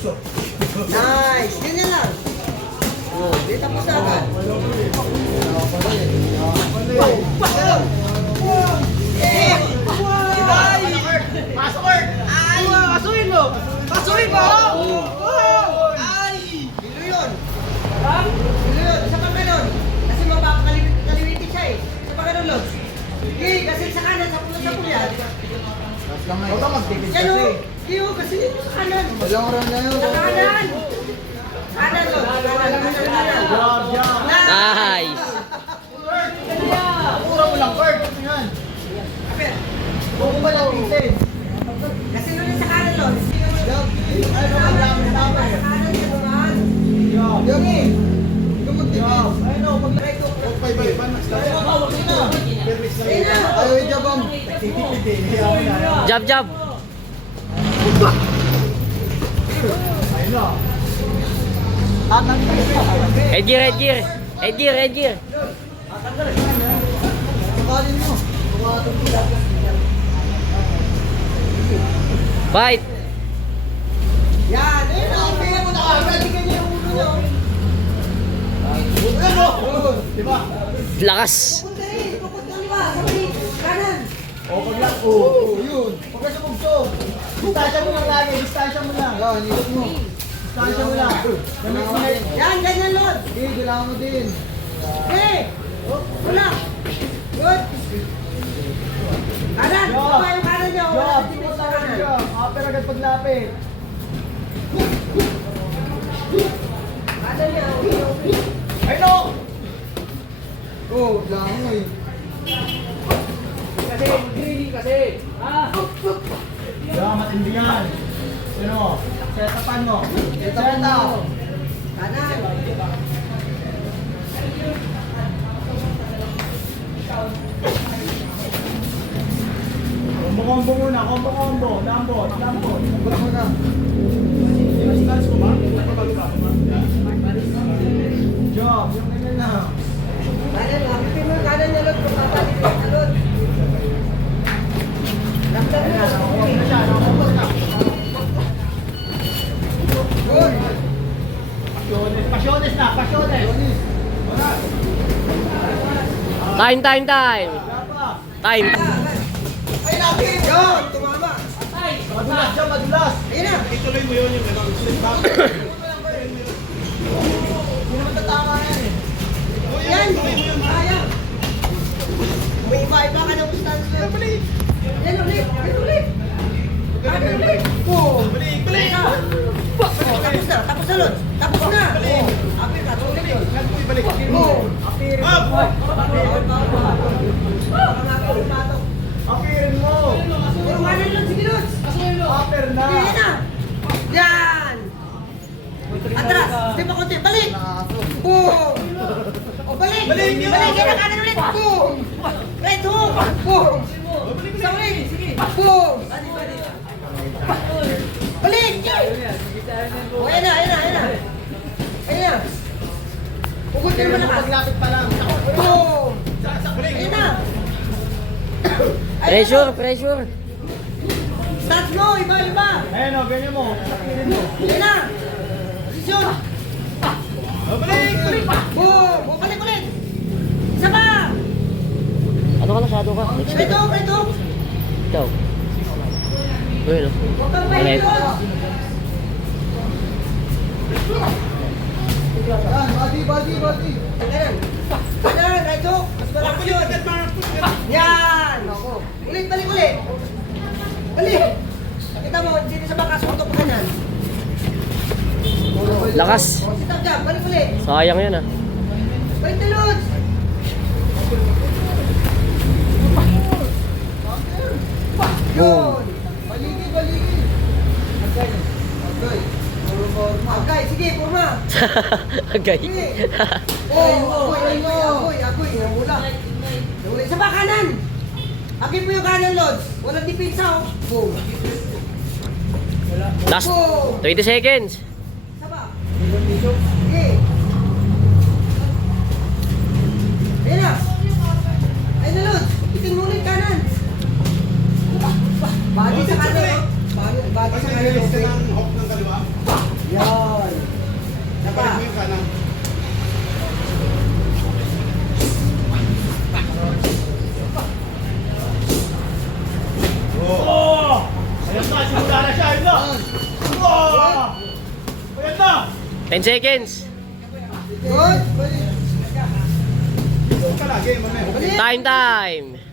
Nice! Ganyan lang. Oh, di tapos na agad. Pasok, Kurt! Ay! Pasuhin mo! Pasuhin mo! Ay! Bilo yun. Bilo yun. Isa pa ganun. Kasi mapapakaliwitin siya eh. Isa pa ganun, Lods. Sige, kasi sa kanan, sa pulyan. Huwag ka magtigil Yan o. kasi. Sige o, kasi yun sa kanan. Walang oras na yun. Sa kanan. Kanan, Lods. Kanan. Job! Nice! Pura mo lang, Kurt! Ano yan? Huwag mo ba lang titin? Kasi yun sa kanan, Lods. Job! Ano ka lang? Tama eh. Sa kanan, yan naman. Job! Job! Huwag ka magtigil. Ayun o, mag-try ko. Ayaw yung job ang. Jab, jab! Ayun o. Edgear, edgear! Edgear, edgear! Sakalin mo. Fight! Yan. Ayun o. Pila mo na kagad. Hindi ganyan yung ulo nyo. Alam mo! Diba? Lakas! Pupunta rin. Pupunta rin ba? Sa balik. Kanan. O, pag lang. Oo, yun. Huwag ka sumugso. Distansya mo lang lagi. Distansya mo lang. Yan, ikot mo. Distansya mo lang. Gamit mo na. Yan, ganyan, Lods. Sige, kailangan mo din. Okay. Wala. Good. Kanan. Job. Baba yung kanan nyo. Wala Job! dito Ikot sa lang kanan. job. Upper agad paglapit. Kanan nyo. Ay no! Oh, lang eh. Kasi, training kasi. Yeah, matindi yan. Ano? Setapan mo. Setapan mo. Kanan. Combo muna. Combo. Lambot. Combo muna. Job. Yung ganyan na. Kanan lang. Pitin mo yung kanan nyo, Lods. Kung tatalik yung salot. Lakdan mo. Nakuha na siya. Nakuha na. Good. Pasyones na. Time, time, time! Time! Ay, natin. Yun. Tumama. Madulas siya, madulas. Ayun na. Hindi naman tatama yan eh. Yan. Sayang. May iba-iba ka ng stance nyo. Yan ulit. Yan ulit. Kanan ulit. Boom. Balik. Tapos na. Tapos na, Lods. Tapos na. Apir ka. Tuloy yun. Boom. Apirin mo. Puro kanan, Lods. Sige, Lods. Upper na. Yan na. Yan. Atras. Step pa konti. Balik. Boom. O balik. Balik. Yan na kanan ulit. Boom. Right hook. Boom. Isa ulit. Boom. Balik. O, ayan na. Hugot ka naman lakas. Paglapit pa lang. Boom. Ayan na. Pressure, pressure! Stance mo. Iba. Ayun o, ganyan mo. Sakirin mo. Ayan na. Posisyon. Balik pa. Boom. O, balik ulit. Isa pa. Ano ka na? Shadow ka? Right hook. Ikaw. Well, Huwag kang Ulit. mahilot. Yan, body. Kanan, right hook. Mas malakas yun. Yan. Ulit. Balik. Kita mo, dito sa baka, suntok pa kanan. lakas! Sit up dyan, balik ulit. Sayang yan ah. Balik na, Lods. Yun. Baligi. Agay, sige, purma. Agay. Sige. Agoy. Wala. Isa pa kanan. Agay po yung kanan, Lods. Walang dipinsa, oh. Boom. Last 20 seconds. Isa pa. Sige. Ayun na. Ayun na, Lods. Itin mo ulit kanan. Bagi sa kanan, oh. Bagi sa kanan, okay. Simula na siya, yun na. Wow! Ayan na. 10 seconds. Good. Ikaw ka na, game, mamaya. Time.